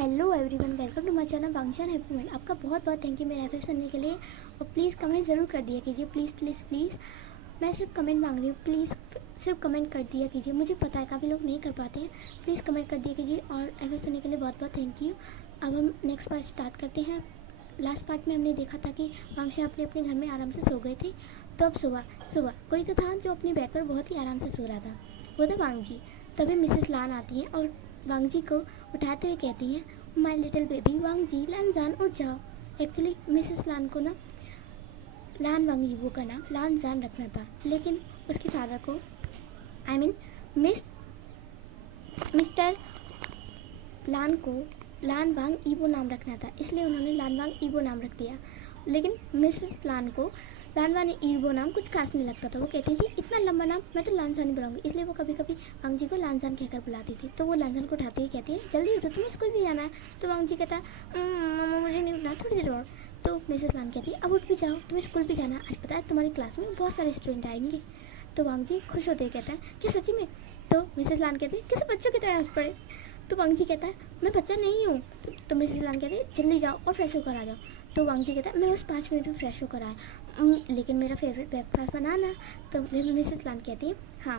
Hello everyone, welcome to my channel Wangshan happy mind. आपका बहुत बहुत थैंक यू मेरा एफएफ सुनने के लिए। और प्लीज़ कमेंट ज़रूर कर दिया कीजिए, प्लीज़ प्लीज़ प्लीज़। मैं सिर्फ कमेंट मांग रही हूँ, प्लीज़ सिर्फ कमेंट कर दिया कीजिए। मुझे पता है काफ़ी लोग नहीं कर पाते हैं, प्लीज़ कमेंट कर दिया कीजिए। और एफएफ सुनने के लिए बहुत बहुत थैंक यू। अब हम नेक्स्ट पार्ट स्टार्ट करते हैं। लास्ट पार्ट में हमने देखा था कि वांगशान अपने घर में आराम से सो गए थे। तो अब सुबह कोई तो था जो अपनी बेड पर बहुत ही आराम से सो रहा था। वो था वांग जी। तभी मिसेस लान आती हैं और वांग जी को उठाते हुए कहती हैं, माई लिटिल बेबी वांग जी, लान जान उठ जाओ। एक्चुअली मिसेस लान को ना लान वांग यीबो का नाम लान जान रखना था, लेकिन उसके फादर को मिस्टर लान को लान वांग ईबो नाम रखना था, इसलिए उन्होंने लान वांग ईबो नाम रख दिया। लेकिन मिसेस लान को लान वांग ईबो नाम कुछ खास नहीं लगता था। वो कहती थी इतना लंबा नाम मैं तो लानजान ही बुलाऊंगी, इसलिए वो कभी कभी वांग जी को लानजान कहकर बुलाती थी। तो वो लानजान को उठाते हुए कहती है, जल्दी उठो, तुम्हें स्कूल भी जाना है। तो वांग जी कहता है मुझे नहीं उठना, थोड़ी देर और। तो मिसेस लान कहती है अब उठ भी जाओ, तुम्हें स्कूल भी जाना है। आज पता है तुम्हारी क्लास में बहुत सारे स्टूडेंट आएंगे। तो वांग जी खुश होते हुए कहता है कि सच्ची में? तो मिसेस लान कहती है किसी बच्चों की तरह हंस पड़े। तो वांग जी कहता है मैं बच्चा नहीं हूँ। तो मिसेस लान कहती है जल्दी जाओ और फ्रेश होकर आ जाओ। तो वांग जी कहता है मैं बस 5 मिनट में फ्रेश होकर आया, लेकिन मेरा फेवरेट ब्रेकफास्ट बनाना। तो मिसेस लान कहती है हाँ।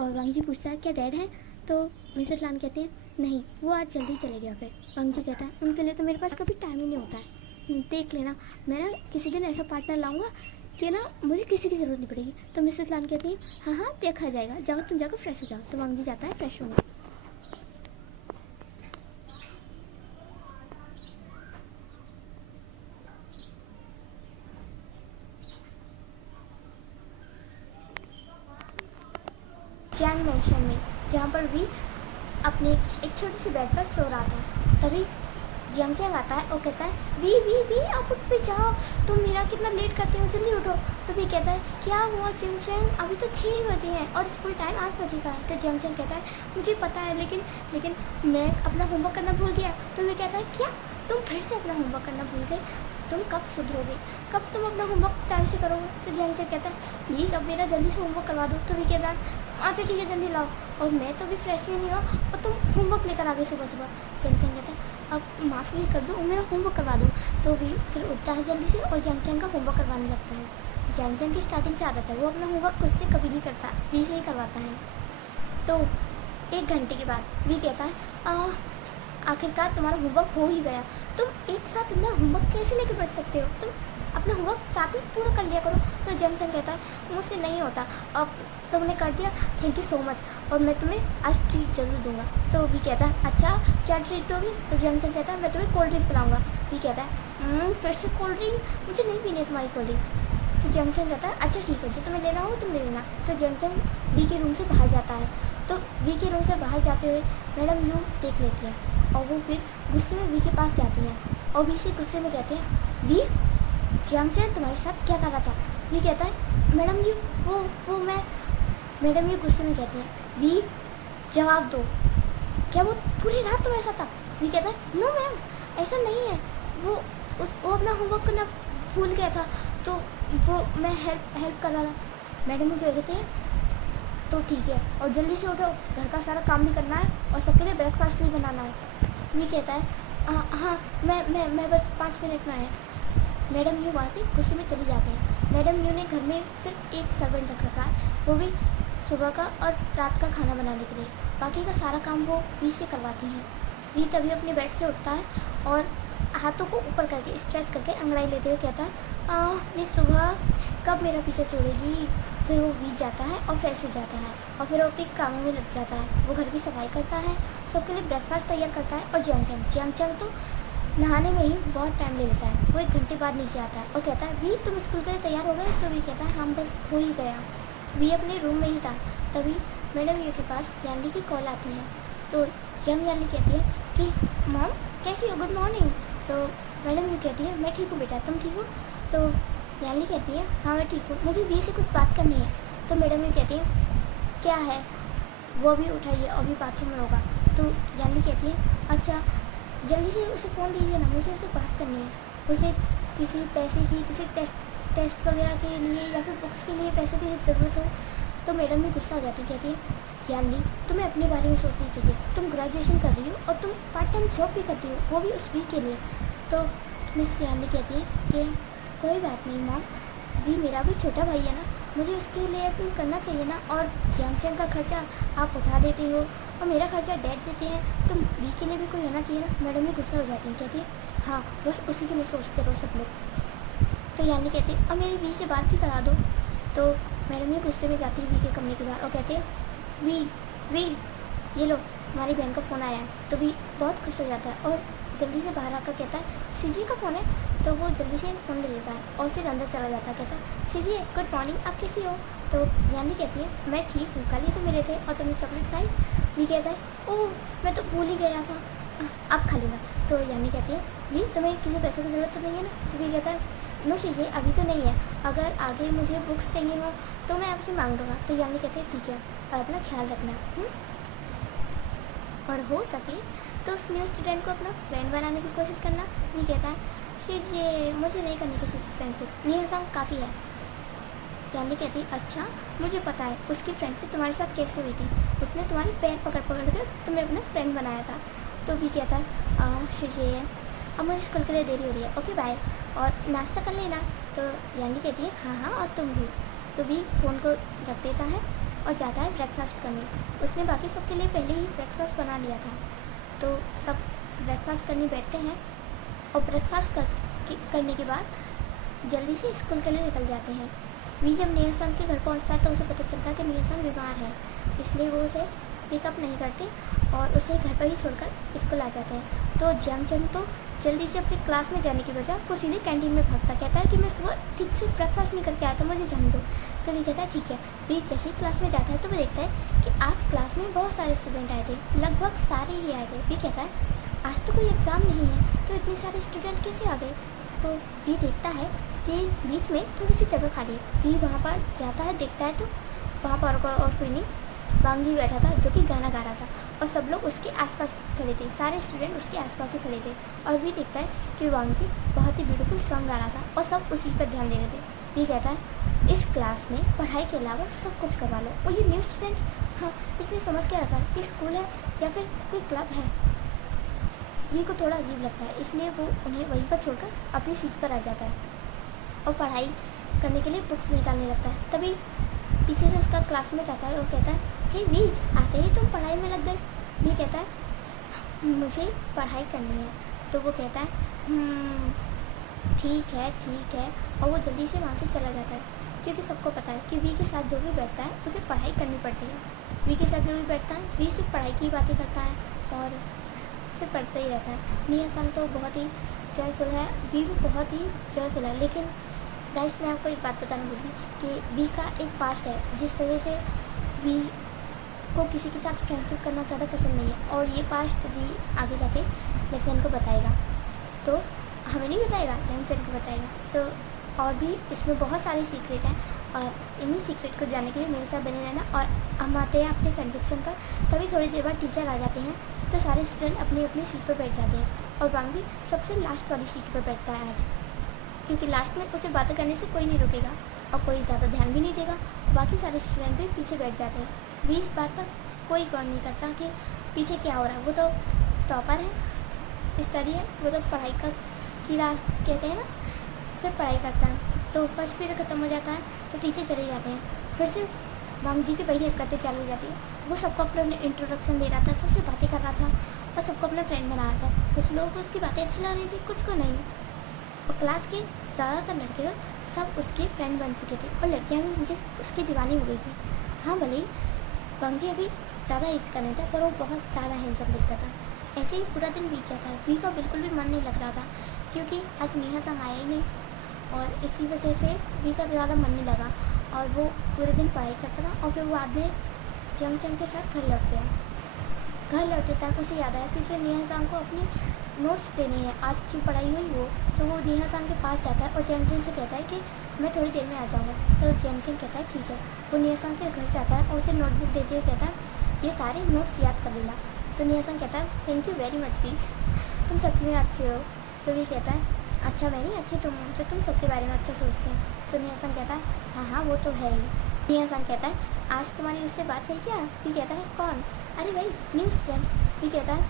और वांग जी पूछता है क्या डैड है? तो मिसेस लान कहती है नहीं, वो आज जल्दी चले गया। फिर वांग जी कहता है उनके लिए तो मेरे पास कभी टाइम ही नहीं होता है। देख लेना, मैं ना किसी दिन ऐसा पार्टनर लाऊंगा कि ना मुझे किसी की ज़रूरत नहीं पड़ेगी। तो मिसेस लान कहती है हाँ हाँ देखा जाएगा, जाओ तुम जाकर फ्रेश हो जाओ। तो वांग जी जाता है फ्रेश होने। चैंग मैंशन में, जहाँ पर वी अपने एक छोटी सी बेड पर सो रहा था। तभी जियांग चैंग आता है और कहता है वी आप उठ भी जाओ, तुम मेरा कितना लेट करते हो, जल्दी उठो। तो वी कहता है क्या हुआ जियांग चैंग, अभी तो 6 बजे हैं और स्कूल टाइम 8 बजे का है। तो जियांग चैंग कहता है मुझे पता है, लेकिन मैं अपना होमवर्क करना भूल गया। तो वी कहता है क्या तुम फिर से अपना होमवर्क करना भूल गए? तुम कब सुधरोगे, कब तुम अपना होमवर्क टाइम से करोगे? तो जियांग चैंग कहता है प्लीज़ अब मेरा जल्दी से होमवर्क करवा दो। तो वी कहता है अच्छा ठीक है जल्दी लाओ, और मैं तो भी फ्रेश भी नहीं हुआ और तुम होमवर्क लेकर आ गए सुबह सुबह। जियांग चैंग कहता है अब माफ़ी भी कर दो और मेरा होमवर्क करवा दो। तो भी फिर उठता है जल्दी से और जियांग चैंग का होमवर्क करवाने लगता है। जियांग चैंग की स्टार्टिंग से आदत है, वो अपना होमवर्क खुद से कभी नहीं करता, वी से ही करवाता है। तो 1 घंटे के बाद वी कहता है आखिरकार तुम्हारा होमवर्क हो ही गया। तुम एक साथ इतना होमवर्क कैसे लेके बैठ सकते हो, तुम अपना होमवर्क साथ ही पूरा कर लिया करो। तो जियांग चैंग कहता है मुझसे नहीं होता, अब तुमने कर दिया, थैंक यू सो मच, और मैं तुम्हें आज ट्रीट जरूर दूंगा। तो भी कहता है अच्छा क्या ट्रीट दोगी? तो जियांग चैंग कहता है मैं तुम्हें कोल्ड ड्रिंक पिलाऊंगा। भी कहता है फिर से कोल्ड ड्रिंक, मुझे नहीं पीनी है तुम्हारी कोल्ड ड्रिंक। तो जियांग चैंग कहता है अच्छा ठीक है, जो तुम्हें लेना होगा तुम ले लेना। तो जियांग चैंग वी के रूम से बाहर जाता है। तो वी के रूम से बाहर जाते हुए मैडम यू देख लेती हैं और वो फिर गुस्से में वी के पास जाती हैं और वी से गुस्से में कहते हैं वी जियांग चैंग तुम्हारे साथ क्या कर रहा था? वी कहता है मैडम यू वो मैं। मैडम ये गुस्से में कहती हैं वी जवाब दो, क्या वो पूरी रात तुम्हारे साथ था? वी कहता है नो मैम ऐसा नहीं है, वो अपना होमवर्क करना भूल गया था, तो वो मैं हेल्प कर रहा था। मैडम को कहते हैं तो ठीक है और जल्दी से उठो, घर का सारा काम भी करना है और सबके लिए ब्रेकफास्ट भी बनाना है। वी कहता है हाँ मैं बस 5 मिनट में आया। मैडम यू वहाँ से गुस्से में चली जाते हैं। मैडम यू ने घर में सिर्फ एक सर्वेंट रख रखा है, वो भी सुबह का और रात का खाना बनाने के लिए, बाकी का सारा काम वो वी से करवाती हैं। वी तभी अपने बेड से उठता है और हाथों को ऊपर करके स्ट्रेच करके अंगड़ाई लेते हुए कहता है ये सुबह कब मेरा पीछे छोड़ेगी? फिर वो वी जाता है और फ्रेश हो जाता है और फिर वो अपने कामों में लग जाता है। वो घर की सफाई करता है, सबके लिए ब्रेकफास्ट तैयार करता है। और जियांग चैंग तो नहाने में ही बहुत टाइम ले लेता है। वो 1 घंटे बाद नीचे आता है और कहता है वी तुम स्कूल के लिए तैयार हो गए? तो वी कहता है हम बस हो ही गया। वी अपने रूम में ही था। तभी मैडम यू के पास यानली की कॉल आती है। तो यानली कहती है कि मॉम कैसी हो, गुड मॉर्निंग। तो मैडम यू कहती है मैं ठीक हूँ बेटा, तुम ठीक हो? तो यानली कहती है हाँ मैं ठीक हूँ, मुझे वी से कुछ बात करनी है। तो मैडम यू कहती है क्या है? वो भी उठाइए, अभी बाथरूम में होगा। तो यानली कहती है अच्छा जल्दी से उसे फ़ोन दीजिए ना, मुझे उससे बात करनी है। उसे किसी पैसे की, किसी टेस्ट वगैरह के लिए या फिर बुक्स के लिए पैसे की ज़रूरत हो। तो मैडम भी गुस्सा आ जाती, कहती है यानी तुम्हें अपने बारे में सोचना चाहिए, तुम ग्रेजुएशन कर रही हो और तुम पार्ट टाइम जॉब भी करती हो, वो भी उस वी के लिए। तो मिस यानी कहती है कि कोई बात नहीं मॉम, वी मेरा भी छोटा भाई है ना, मुझे उसके लिए भी करना चाहिए ना, और जंग का खर्चा आप उठा देते हो और मेरा खर्चा डैड देते हैं, तो वी के लिए भी कोई होना चाहिए ना। मैडम भी गुस्सा हो जाती है, कहती है हाँ बस उसी के लिए सोचते रहो सब लोग। तो यानी कहती है अब मेरी वी से बात भी करा दो। तो मैडम भी गुस्से में जाती है वी के कमरे के बाहर और कहते हैं वी ये लो हमारी बहन का फ़ोन आया है। तो वी बहुत खुश हो जाता है और जल्दी से बाहर आकर कहता है सीजी का फ़ोन है। तो वो जल्दी से फ़ोन ले लेता है और फिर अंदर चला जाता है, कहता है सीजी गुड मॉर्निंग, आप कैसी हो। तो यानी कहती है मैं ठीक हूँ, कल ही तो मिले थे और तुमने चॉकलेट खाई। वी कहता है ओह मैं तो भूल ही गया था, आप खा लेना। तो यानी कहती है वी तुम्हें किसी पैसों की ज़रूरत तो नहीं है ना। तो वी कहता है नो सीजी अभी तो नहीं है, अगर आगे मुझे बुक्स चाहिए हो तो मैं आपसे मांग लूँगा। तो यानी कहते हैं ठीक है और अपना ख्याल रखना। और हो सके तो उस न्यू स्टूडेंट को अपना फ्रेंड बनाने की कोशिश करना। ये कहता है सीजे मुझे नहीं करनी किसी से फ्रेंडशिप, नीहा काफ़ी है। यानी कहती है अच्छा मुझे पता है उसकी फ्रेंडशिप तुम्हारे साथ कैसे हुई थी, उसने तुम्हारे पैर पकड़ पकड़ कर तुम्हें अपना फ्रेंड बनाया था। तो भी कहता है सीजे अब मुझे स्कूल के लिए देरी हो रही है, ओके बाय, और नाश्ता कर लेना। तो यानी कहती है हाँ हाँ और तुम भी। तो भी फ़ोन को रख देता है और जाता है ब्रेकफास्ट करने। उसने बाकी सबके लिए पहले ही ब्रेकफास्ट बना लिया था। तो सब ब्रेकफास्ट करने बैठते हैं और ब्रेकफास्ट करने के बाद जल्दी से स्कूल के लिए निकल जाते हैं। वी जब नीहा के घर पहुंचता है तो उसे पता चलता है कि नीहा बीमार है, इसलिए वो उसे पिकअप नहीं करते और उसे घर पर ही छोड़कर स्कूल आ जाते हैं। तो जंग तो जल्दी से अपनी क्लास में जाने की बजाय वो सीधे कैंटीन में भागता, कहता है कि मैं सुबह ठीक से ब्रेकफास्ट नहीं करके आया था, मुझे जाने दो। तो वी कहता है ठीक है। वी जैसे ही क्लास में जाता है तो वो देखता है कि आज क्लास में बहुत सारे स्टूडेंट आए थे, लगभग सारे ही आए थे। वी कहता है आज तो कोई एग्ज़ाम नहीं है तो इतने सारे स्टूडेंट कैसे आ गए। तो वी देखता है कि बीच में थोड़ी सी जगह खाली है। वी वहाँ पर जाता है, देखता है तो वहाँ पर और कोई नहीं, वांगजी बैठा था जो कि गाना गा रहा था और सब लोग उसके आसपास खड़े थे, सारे स्टूडेंट उसके आसपास ही खड़े थे। और भी देखता है कि वांगजी बहुत ही ब्यूटीफुल सॉन्ग गा रहा था और सब उसी पर ध्यान दे रहे थे। ये कहता है इस क्लास में पढ़ाई के अलावा सब कुछ करवा लो। और ये न्यू स्टूडेंट हाँ इसने समझ के रखा है कि स्कूल है या फिर कोई क्लब है। वी को थोड़ा अजीब लगता है, इसलिए वो उन्हें वहीं पर छोड़कर अपनी सीट पर आ जाता है और पढ़ाई करने के लिए बुक्स निकालने लगता है। तभी पीछे से उसका क्लासमेट आता है और कहता है हे वी आते ही तुम पढ़ाई में लग गए। वी कहता है मुझे पढ़ाई करनी है। तो वो कहता है ठीक है और वो जल्दी से वहाँ से चला जाता है क्योंकि सबको पता है कि वी के साथ जो भी बैठता है उसे पढ़ाई करनी पड़ती है। वी के साथ जो भी बैठता है वी सिर्फ पढ़ाई की बातें करता है और सिर्फ पढ़ता ही रहता है। नीहा तो बहुत ही जॉयफुल है, वी भी बहुत ही जॉयफुल है। लेकिन गाइस मैं आपको एक बात बताना भूली कि वी का एक पास्ट है जिस वजह से वी को किसी के साथ फ्रेंडशिप करना ज़्यादा पसंद नहीं है और ये पास्ट वी आगे जाके लेसन को बताएगा। तो हमें नहीं बताएगा, लेसन को बताएगा। तो और भी इसमें बहुत सारे सीक्रेट हैं और इन्हीं सीक्रेट को जानने के लिए मेरे साथ बने रहना। और हम आते हैं अपने फैन पर, तभी थोड़ी देर बाद टीचर आ जाते हैं तो सारे स्टूडेंट अपनी अपनी सीट पर बैठ जाते हैं और वांगी सबसे लास्ट वाली सीट पर बैठता है आज, क्योंकि लास्ट में उसे बातें करने से कोई नहीं रुकेगा और कोई ज़्यादा ध्यान भी नहीं देगा। बाकी सारे स्टूडेंट भी पीछे बैठ जाते हैं। भी इस बात पर कोई गौर नहीं करता कि पीछे क्या हो रहा है। वो तो टॉपर है, स्टडी है, वो तो पढ़ाई का कीड़ा कहते हैं ना, सिर्फ पढ़ाई करता है। तो फर्स्ट पीरियड ख़त्म हो जाता है तो टीचर चले जाते हैं, फिर से वांगजी की वही हरकतें चालू हो जाती है। वो सबको अपने इंट्रोडक्शन दे रहा था, सबसे बातें कर रहा था और सबको अपना फ्रेंड बना रहा था। कुछ लोगों को उसकी बातें अच्छी लग रही थी, कुछ को नहीं। और क्लास के ज़्यादातर लड़के सब उसके फ्रेंड बन चुके थे और लड़कियां भी उसकी दीवानी हो गई थी। हाँ भले ही वांगजी अभी ज़्यादा एज का नहीं था पर वो बहुत ज़्यादा हैंडसम दिखता था। ऐसे ही पूरा दिन बीत जाता है। वी का बिल्कुल भी मन नहीं लग रहा था क्योंकि आज नीहा आया ही नहीं और इसी वजह से वी का ज़्यादा मन नहीं लगा और वो पूरे दिन पढ़ाई करता था। और फिर वो बाद में जंग के साथ घर लौट गया। घर लौटते तक उसे याद आया कि उसे नीहा को अपनी नोट्स देनी है, आज जो पढ़ाई हुई वो। तो वो नीहा के पास जाता है और जंग से कहता है कि मैं थोड़ी देर में आ जाऊँगा। तो जंग कहता है ठीक है। वो नीहा के घर जाता है और उसे नोटबुक देते हुए कहता है ये सारे नोट्स याद कर लेना। तो नीहा कहता है thank you very much we, तुम सच में अच्छे हो। तो वी कहता है अच्छा मैं नहीं अच्छी तुम हो जो तुम सबके बारे में अच्छा सोचते हैं। तो नीहा कहता है हाँ हाँ वो तो है ही। निया सन कहता है आज तुम्हारी उससे बात हुई क्या? भी कहता है कौन? अरे भाई न्यू स्टूडेंट। भी कहता है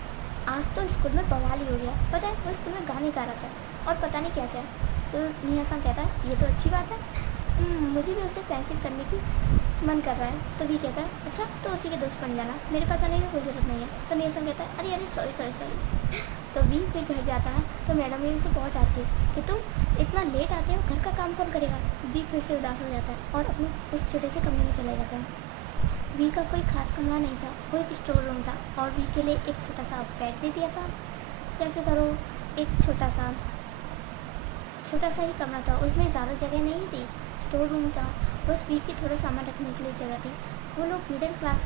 आज तो स्कूल में बवाल ही हो गया, पता है वो स्कूल में गाने गा रहा था और पता नहीं क्या क्या। तो निया सन कहता है ये तो अच्छी बात है, मुझे भी उससे फ्रेंडशिप करने की मन कर रहा है। तो भी कहता है अच्छा तो उसी के दोस्त बन जाना, मेरे पास आने की कोई ज़रूरत नहीं है। तो निया सन कहता है अरे अरे सॉरी सॉरी सॉरी। तो भी फिर घर जाता है तो मैडम भी उसे बहुत डांटती है कि तुम इतना लेट आते हो, घर का काम कौन करेगा। भी फिर से उदास हो जाता है और अपने उस छोटे से कमरे में चला जाता है। वी का कोई खास कमरा नहीं था, वो एक स्टोर रूम था और वी के लिए एक छोटा सा बेड दे दिया था, या फिर करो एक छोटा सा ही कमरा था, उसमें ज़्यादा जगह नहीं थी। स्टोर रूम था, बस वी की थोड़ा सामान रखने के लिए जगह थी। वो लोग मिडिल क्लास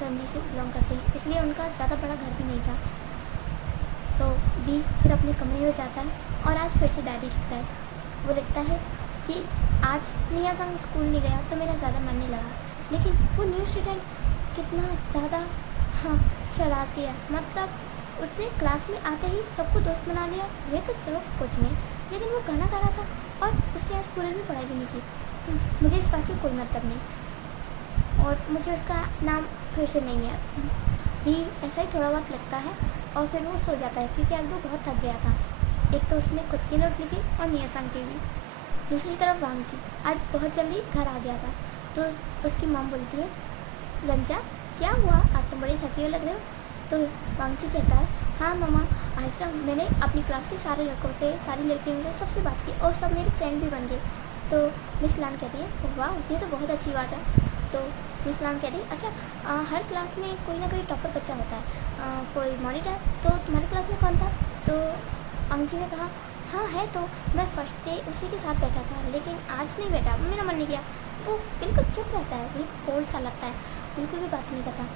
फैमिली से बिलोंग करते हैं, इसलिए उनका ज़्यादा बड़ा घर भी नहीं था। तो वी फिर अपने कमरे में जाता है और आज फिर से डायरी लिखता है। वो लिखता है कि आज निया संग स्कूल नहीं गया तो मेरा ज़्यादा मन नहीं लगा, लेकिन वो न्यू स्टूडेंट कितना ज़्यादा शरारती है। मतलब उसने क्लास में आते ही सबको दोस्त बना लिया, ये तो चलो कुछ नहीं, लेकिन वो गाना गा रहा था और उसने आज पूरे दिन पढ़ाई भी नहीं की। मुझे इस बात से कोई मतलब नहीं और मुझे उसका नाम फिर से नहीं है। भी ऐसा ही थोड़ा बहुत लगता है और फिर वो सो जाता है क्योंकि आज वो बहुत थक गया था। एक तो उसने खुद की नोट लिखी और निया संग की भी। दूसरी तरफ वांगची आज बहुत जल्दी घर आ गया था, तो उसकी मॉम बोलती है रंजा क्या हुआ, आज तुम बड़ी थकी हुई लग रहे हो। तो वांगची कहता है हाँ मम्मा, आज ना मैंने अपनी क्लास के सारे लड़कों से, सारी लड़कियों से सबसे बात की और सब मेरे फ्रेंड भी बन गए। तो मिस लान कहती है वाह ये तो बहुत अच्छी बात है। तो मिस लान कहती है अच्छा हर क्लास में कोई ना कोई टॉपर बच्चा होता है, कोई मॉनिटर, तो तुम्हारी क्लास में कौन था। तो वांगची ने कहा हाँ है, तो मैं फर्स्ट डे उसी के साथ बैठा था, लेकिन आज नहीं बैठा, मेरा मन नहीं किया। वो बिल्कुल चुप रहता है, बिल्कुल कोल्ड सा लगता है, बिल्कुल भी बात नहीं करता।